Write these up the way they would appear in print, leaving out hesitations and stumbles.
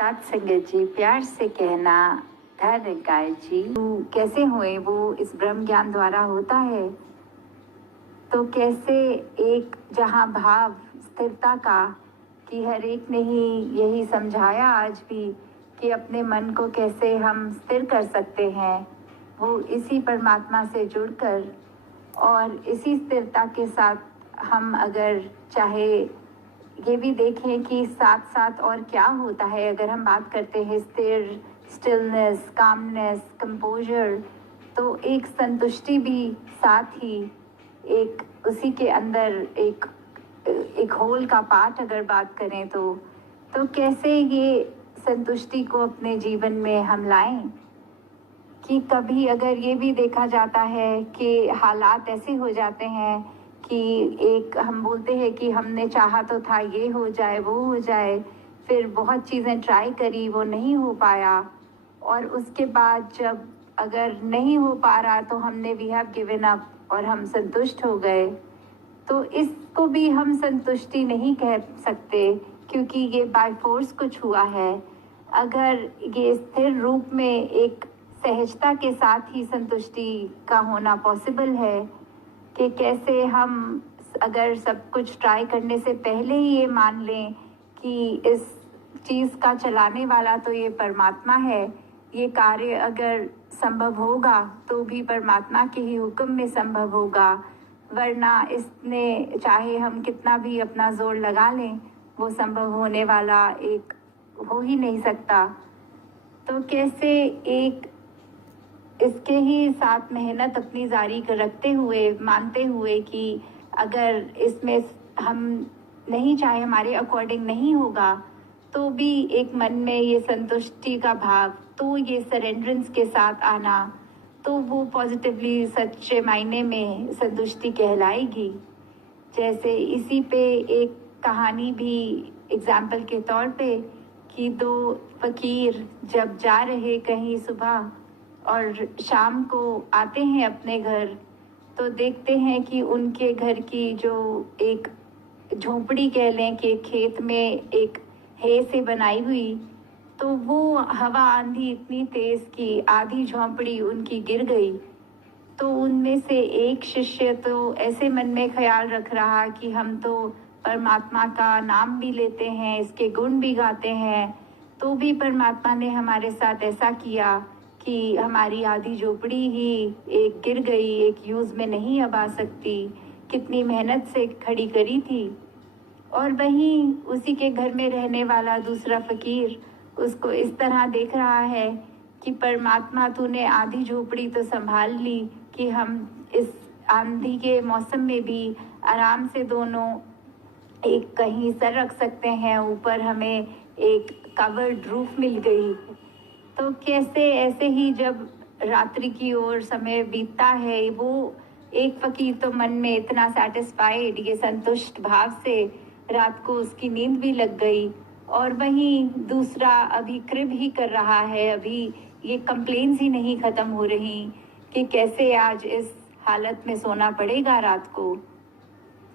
साथ संगत जी, प्यार से कहना धैर्य गाय जी। कैसे हुए वो इस ब्रह्म ज्ञान द्वारा होता है। तो कैसे एक जहाँ भाव स्थिरता का कि हर एक ने ही यही समझाया आज भी कि अपने मन को कैसे हम स्थिर कर सकते हैं, वो इसी परमात्मा से जुड़कर और इसी स्थिरता के साथ हम अगर चाहे ये भी देखें कि साथ साथ और क्या होता है। अगर हम बात करते हैं स्थिर, स्टिलनेस, कामनेस, कंपोजर, तो एक संतुष्टि भी साथ ही एक उसी के अंदर एक होल का पार्ट अगर बात करें तो कैसे ये संतुष्टि को अपने जीवन में हम लाएं कि कभी अगर ये भी देखा जाता है कि हालात ऐसे हो जाते हैं कि एक हम बोलते हैं कि हमने चाहा तो था ये हो जाए वो हो जाए, फिर बहुत चीज़ें ट्राई करी वो नहीं हो पाया, और उसके बाद जब अगर नहीं हो पा रहा तो हमने वी हैव गिवन अप और हम संतुष्ट हो गए। तो इसको भी हम संतुष्टि नहीं कह सकते क्योंकि ये बाय फोर्स कुछ हुआ है। अगर ये स्थिर रूप में एक सहजता के साथ ही संतुष्टि का होना पॉसिबल है कि कैसे हम अगर सब कुछ ट्राई करने से पहले ही ये मान लें कि इस चीज़ का चलाने वाला तो ये परमात्मा है, ये कार्य अगर संभव होगा तो भी परमात्मा के ही हुक्म में संभव होगा, वरना इसने चाहे हम कितना भी अपना जोर लगा लें वो संभव होने वाला एक हो ही नहीं सकता। तो कैसे एक इसके ही साथ मेहनत अपनी जारी रखते हुए मानते हुए कि अगर इसमें हम नहीं चाहे हमारे अकॉर्डिंग नहीं होगा तो भी एक मन में ये संतुष्टि का भाव, तो ये सरेंडरेंस के साथ आना, तो वो पॉजिटिवली सच्चे मायने में संतुष्टि कहलाएगी। जैसे इसी पे एक कहानी भी एग्जाम्पल के तौर पे कि दो फकीर जब जा रहे कहीं सुबह और शाम को आते हैं अपने घर, तो देखते हैं कि उनके घर की जो एक झोंपड़ी कह लें कि खेत में एक है से बनाई हुई, तो वो हवा आंधी इतनी तेज कि आधी झोंपड़ी उनकी गिर गई। तो उनमें से एक शिष्य तो ऐसे मन में ख्याल रख रहा कि हम तो परमात्मा का नाम भी लेते हैं, इसके गुण भी गाते हैं, तो भी परमात्मा ने हमारे साथ ऐसा किया कि हमारी आधी झोपड़ी ही एक गिर गई, एक यूज़ में नहीं अब आ सकती, कितनी मेहनत से खड़ी करी थी। और वहीं उसी के घर में रहने वाला दूसरा फकीर उसको इस तरह देख रहा है कि परमात्मा तूने आधी झोपड़ी तो संभाल ली कि हम इस आंधी के मौसम में भी आराम से दोनों एक कहीं सर रख सकते हैं, ऊपर हमें एक कवर्ड रूफ मिल गई। तो कैसे ऐसे ही जब रात्रि की ओर समय बीतता है, वो एक फकीर तो मन में इतना सेटिस्फाइड, ये संतुष्ट भाव से रात को उसकी नींद भी लग गई, और वहीं दूसरा अभी क्रिब ही कर रहा है, अभी ये कंप्लेन्स ही नहीं ख़त्म हो रही कि कैसे आज इस हालत में सोना पड़ेगा रात को।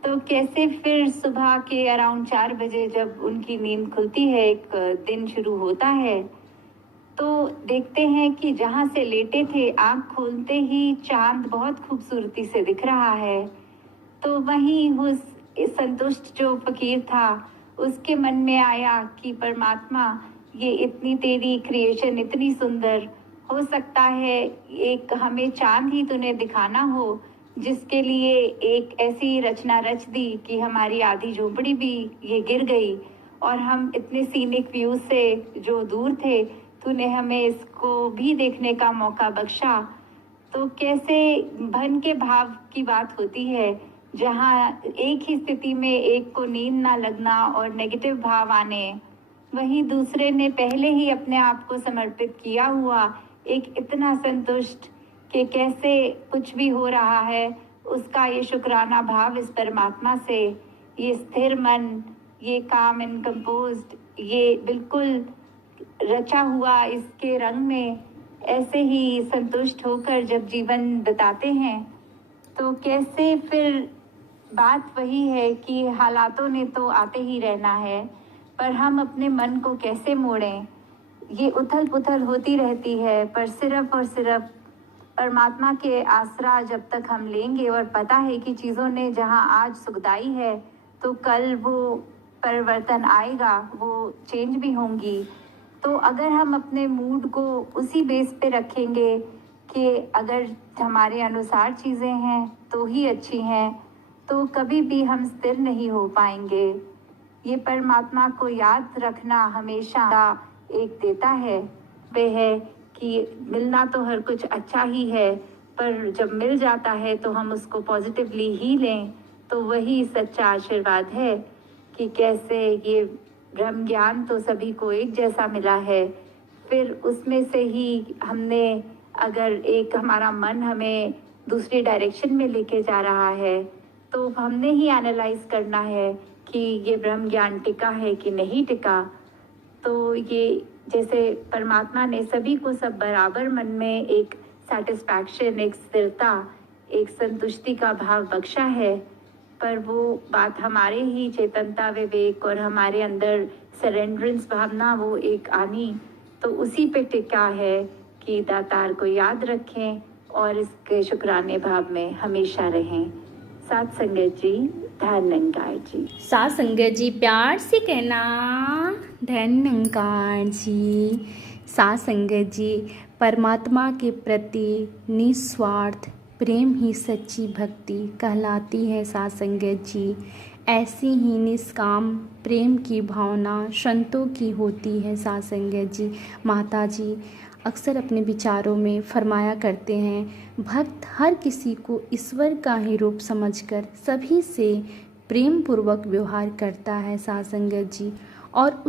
तो कैसे फिर सुबह के अराउंड 4 बजे जब उनकी नींद खुलती है, एक दिन शुरू होता है, तो देखते हैं कि जहाँ से लेटे थे आँख खोलते ही चांद बहुत खूबसूरती से दिख रहा है। तो वहीं उस संतुष्ट जो फकीर था उसके मन में आया कि परमात्मा, ये इतनी तेरी क्रिएशन इतनी सुंदर, हो सकता है एक हमें चांद ही तूने दिखाना हो जिसके लिए एक ऐसी रचना रच दी कि हमारी आधी झोंपड़ी भी ये गिर गई, और हम इतने सीनिक व्यू से जो दूर थे तूने हमें इसको भी देखने का मौका बख्शा। तो कैसे भन के भाव की बात होती है, जहाँ एक ही स्थिति में एक को नींद ना लगना और नेगेटिव भाव आने, वहीं दूसरे ने पहले ही अपने आप को समर्पित किया हुआ एक इतना संतुष्ट कि कैसे कुछ भी हो रहा है उसका ये शुक्राना भाव इस परमात्मा से, ये स्थिर मन, ये काम एंड कंपोज्ड, ये बिल्कुल रचा हुआ इसके रंग में ऐसे ही संतुष्ट होकर जब जीवन बिताते हैं, तो कैसे फिर बात वही है कि हालातों ने तो आते ही रहना है, पर हम अपने मन को कैसे मोड़ें ये उथल पुथल होती रहती है, पर सिर्फ और सिर्फ परमात्मा के आसरा जब तक हम लेंगे और पता है कि चीज़ों ने जहाँ आज सुखदाई है तो कल वो परिवर्तन आएगा, वो चेंज भी होंगी। तो अगर हम अपने मूड को उसी बेस पे रखेंगे कि अगर हमारे अनुसार चीज़ें हैं तो ही अच्छी हैं, तो कभी भी हम स्थिर नहीं हो पाएंगे। ये परमात्मा को याद रखना हमेशा एक देता है, वे है कि मिलना तो हर कुछ अच्छा ही है, पर जब मिल जाता है तो हम उसको पॉजिटिवली ही लें, तो वही सच्चा आशीर्वाद है कि कैसे ये ब्रह्म ज्ञान तो सभी को एक जैसा मिला है। फिर उसमें से ही हमने अगर एक हमारा मन हमें दूसरी डायरेक्शन में लेके जा रहा है तो हमने ही एनालाइज करना है कि ये ब्रह्म ज्ञान टिका है कि नहीं टिका। तो ये जैसे परमात्मा ने सभी को सब बराबर मन में एक सेटिस्फैक्शन, एक स्थिरता, एक संतुष्टि का भाव बख्शा है, पर वो बात हमारे ही चेतनता विवेक और हमारे अंदर सरेंडरेंस भावना वो एक आनी, तो उसी पे टिका है कि दातार को याद रखें और इसके शुक्राने भाव में हमेशा रहें। साथ संगत जी, धन निरंकार जी। साथ संगत जी प्यार से कहना धन निरंकार जी। साथ संगत जी, परमात्मा के प्रति निस्वार्थ प्रेम ही सच्ची भक्ति कहलाती है। साथ संगत जी, ऐसी ही निष्काम प्रेम की भावना संतों की होती है। साथ संगत जी, माता जी अक्सर अपने विचारों में फरमाया करते हैं, भक्त हर किसी को ईश्वर का ही रूप समझकर सभी से प्रेम पूर्वक व्यवहार करता है। साथ संगत जी, और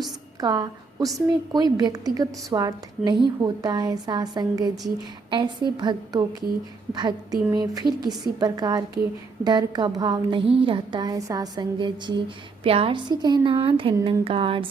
उसमें कोई व्यक्तिगत स्वार्थ नहीं होता है। साथ संगत जी, ऐसे भक्तों की भक्ति में फिर किसी प्रकार के डर का भाव नहीं रहता है। साथ संगत जी, प्यार से कहना धन निरंकार।